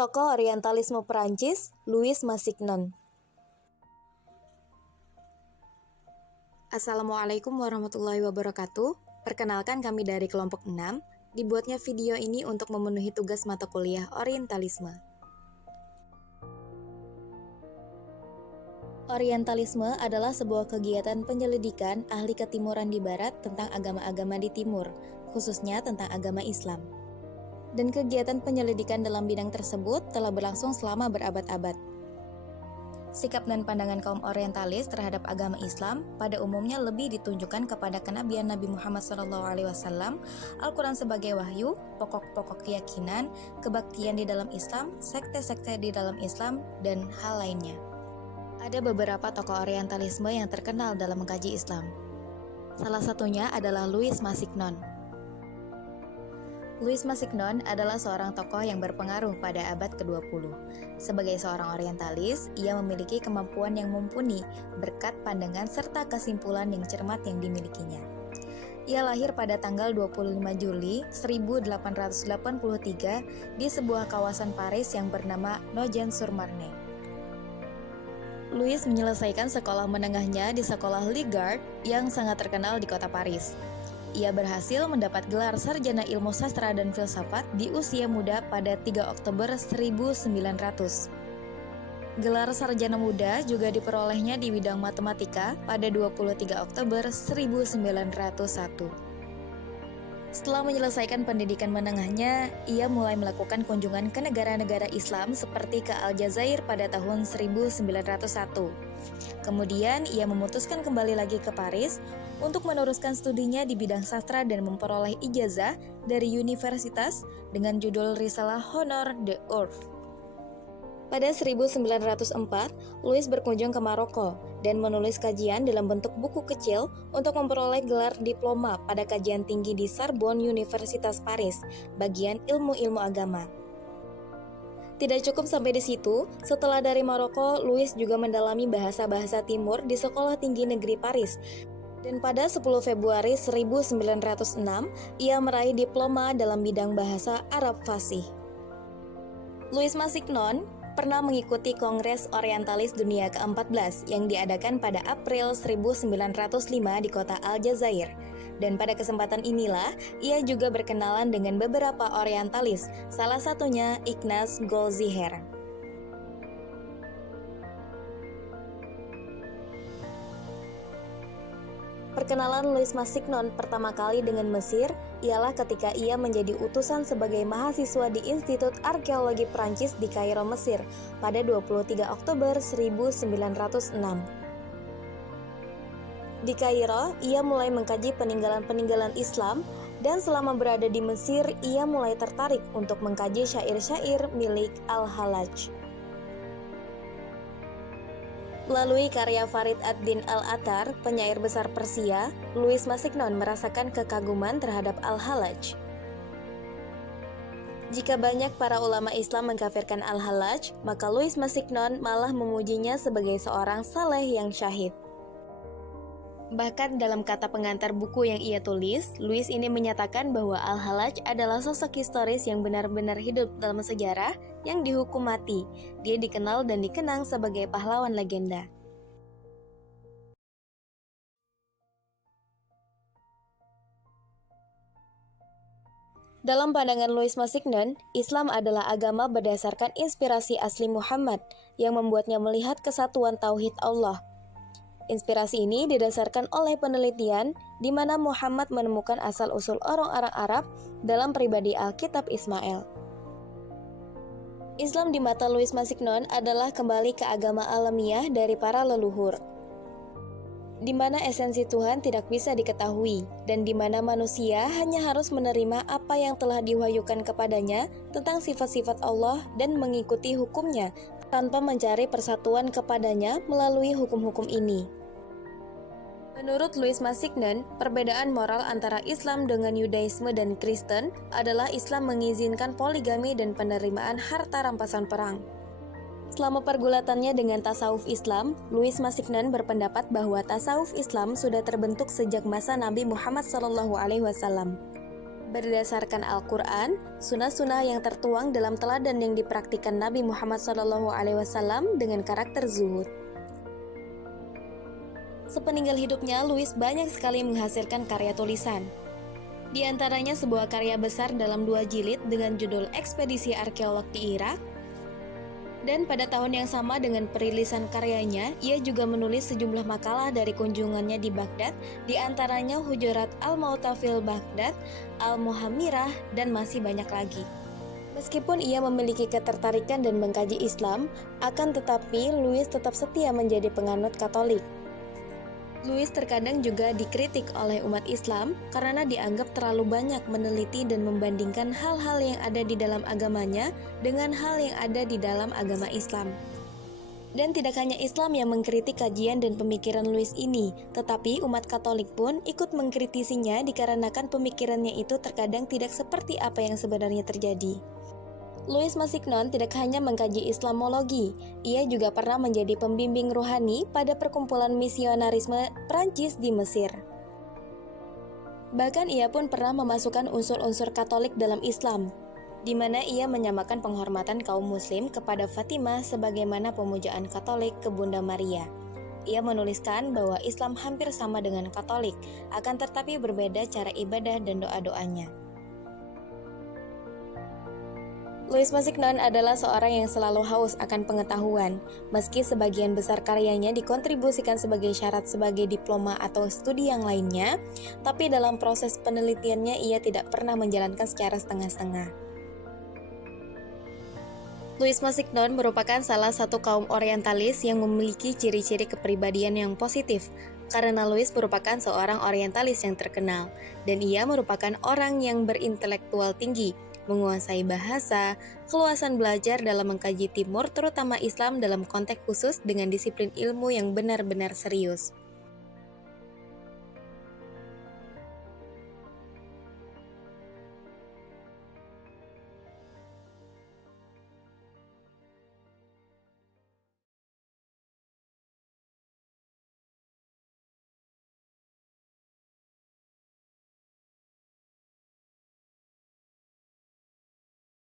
Tokoh Orientalisme Perancis, Louis Massignon. Assalamualaikum warahmatullahi wabarakatuh. Perkenalkan, kami dari kelompok 6. Dibuatnya video ini untuk memenuhi tugas mata kuliah Orientalisme. Orientalisme adalah sebuah kegiatan penyelidikan ahli ketimuran di barat tentang agama-agama di timur, khususnya tentang agama Islam. Dan kegiatan penyelidikan dalam bidang tersebut telah berlangsung selama berabad-abad. Sikap dan pandangan kaum orientalis terhadap agama Islam pada umumnya lebih ditunjukkan kepada kenabian Nabi Muhammad SAW, Al-Quran sebagai wahyu, pokok-pokok keyakinan, kebaktian di dalam Islam, sekte-sekte di dalam Islam, dan hal lainnya. Ada beberapa tokoh orientalisme yang terkenal dalam mengkaji Islam. Salah satunya adalah Louis Massignon. Louis Massignon adalah seorang tokoh yang berpengaruh pada abad ke-20. Sebagai seorang orientalis, ia memiliki kemampuan yang mumpuni berkat pandangan serta kesimpulan yang cermat yang dimilikinya. Ia lahir pada tanggal 25 Juli 1883 di sebuah kawasan Paris yang bernama Nogent-sur-Marne. Louis menyelesaikan sekolah menengahnya di sekolah Ligard yang sangat terkenal di kota Paris. Ia berhasil mendapat gelar sarjana ilmu sastra dan filsafat di usia muda pada 3 Oktober 1900. Gelar sarjana muda juga diperolehnya di bidang matematika pada 23 Oktober 1901. Setelah menyelesaikan pendidikan menengahnya, ia mulai melakukan kunjungan ke negara-negara Islam seperti ke Aljazair pada tahun 1901. Kemudian ia memutuskan kembali lagi ke Paris untuk meneruskan studinya di bidang sastra dan memperoleh ijazah dari universitas dengan judul Risalah Honor d'Or. Pada 1904, Louis berkunjung ke Maroko dan menulis kajian dalam bentuk buku kecil untuk memperoleh gelar diploma pada kajian tinggi di Sorbonne Universitas Paris, bagian ilmu-ilmu agama. Tidak cukup sampai di situ, setelah dari Maroko, Louis juga mendalami bahasa-bahasa timur di Sekolah Tinggi Negeri Paris. Dan pada 10 Februari 1906, ia meraih diploma dalam bidang bahasa Arab Fasih. Louis Massignon pernah mengikuti Kongres Orientalis Dunia ke-14 yang diadakan pada April 1905 di kota Aljazair. Dan pada kesempatan inilah, ia juga berkenalan dengan beberapa orientalis, salah satunya Ignaz Goldziher. Perkenalan Louis Massignon pertama kali dengan Mesir ialah ketika ia menjadi utusan sebagai mahasiswa di Institut Arkeologi Prancis di Kairo, Mesir pada 23 Oktober 1906. Di Kairo, ia mulai mengkaji peninggalan-peninggalan Islam dan selama berada di Mesir, ia mulai tertarik untuk mengkaji syair-syair milik Al-Hallaj. Melalui karya Farid ad-Din al-Attar, penyair besar Persia, Louis Massignon merasakan kekaguman terhadap Al-Hallaj. Jika banyak para ulama Islam mengkafirkan Al-Hallaj, maka Louis Massignon malah memujinya sebagai seorang saleh yang syahid. Bahkan dalam kata pengantar buku yang ia tulis, Louis ini menyatakan bahwa Al-Hallaj adalah sosok historis yang benar-benar hidup dalam sejarah yang dihukum mati. Dia dikenal dan dikenang sebagai pahlawan legenda. Dalam pandangan Louis Massignon, Islam adalah agama berdasarkan inspirasi asli Muhammad yang membuatnya melihat kesatuan tauhid Allah. Inspirasi ini didasarkan oleh penelitian di mana Muhammad menemukan asal-usul orang-orang Arab dalam pribadi Alkitab Ismail. Islam di mata Louis Massignon adalah kembali ke agama alamiah dari para leluhur, di mana esensi Tuhan tidak bisa diketahui, dan di mana manusia hanya harus menerima apa yang telah diwahyukan kepadanya tentang sifat-sifat Allah dan mengikuti hukumnya, tanpa mencari persatuan kepadanya melalui hukum-hukum ini. Menurut Louis Massignon, perbedaan moral antara Islam dengan Yudaisme dan Kristen adalah Islam mengizinkan poligami dan penerimaan harta rampasan perang. Selama pergulatannya dengan tasawuf Islam, Louis Massignon berpendapat bahwa tasawuf Islam sudah terbentuk sejak masa Nabi Muhammad SAW. berdasarkan Al-Quran, sunnah-sunnah yang tertuang dalam teladan yang dipraktikkan Nabi Muhammad SAW dengan karakter zuhud. Sepeninggal hidupnya, Louis banyak sekali menghasilkan karya tulisan. Di antaranya sebuah karya besar dalam 2 jilid dengan judul Ekspedisi Arkeolog di Irak. Dan pada tahun yang sama dengan perilisan karyanya, ia juga menulis sejumlah makalah dari kunjungannya di Baghdad, di antaranya Hujurat Al-Mauta fil Baghdad, Al-Muhammirah, dan masih banyak lagi. Meskipun ia memiliki ketertarikan dan mengkaji Islam, akan tetapi Louis tetap setia menjadi penganut Katolik. Louis terkadang juga dikritik oleh umat Islam karena dianggap terlalu banyak meneliti dan membandingkan hal-hal yang ada di dalam agamanya dengan hal yang ada di dalam agama Islam. Dan tidak hanya Islam yang mengkritik kajian dan pemikiran Louis ini, tetapi umat Katolik pun ikut mengkritisinya dikarenakan pemikirannya itu terkadang tidak seperti apa yang sebenarnya terjadi. Louis Massignon tidak hanya mengkaji Islamologi, ia juga pernah menjadi pembimbing rohani pada perkumpulan misionarisme Prancis di Mesir. Bahkan ia pun pernah memasukkan unsur-unsur Katolik dalam Islam, di mana ia menyamakan penghormatan kaum muslim kepada Fatimah sebagaimana pemujaan Katolik ke Bunda Maria. Ia menuliskan bahwa Islam hampir sama dengan Katolik, akan tetapi berbeda cara ibadah dan doa-doanya. Louis Massignon adalah seorang yang selalu haus akan pengetahuan. Meski sebagian besar karyanya dikontribusikan sebagai syarat sebagai diploma atau studi yang lainnya, tapi dalam proses penelitiannya ia tidak pernah menjalankan secara setengah-setengah. Louis Massignon merupakan salah satu kaum orientalis yang memiliki ciri-ciri kepribadian yang positif, karena Louis merupakan seorang orientalis yang terkenal, dan ia merupakan orang yang berintelektual tinggi, menguasai bahasa, keluasan belajar dalam mengkaji Timur terutama Islam dalam konteks khusus dengan disiplin ilmu yang benar-benar serius.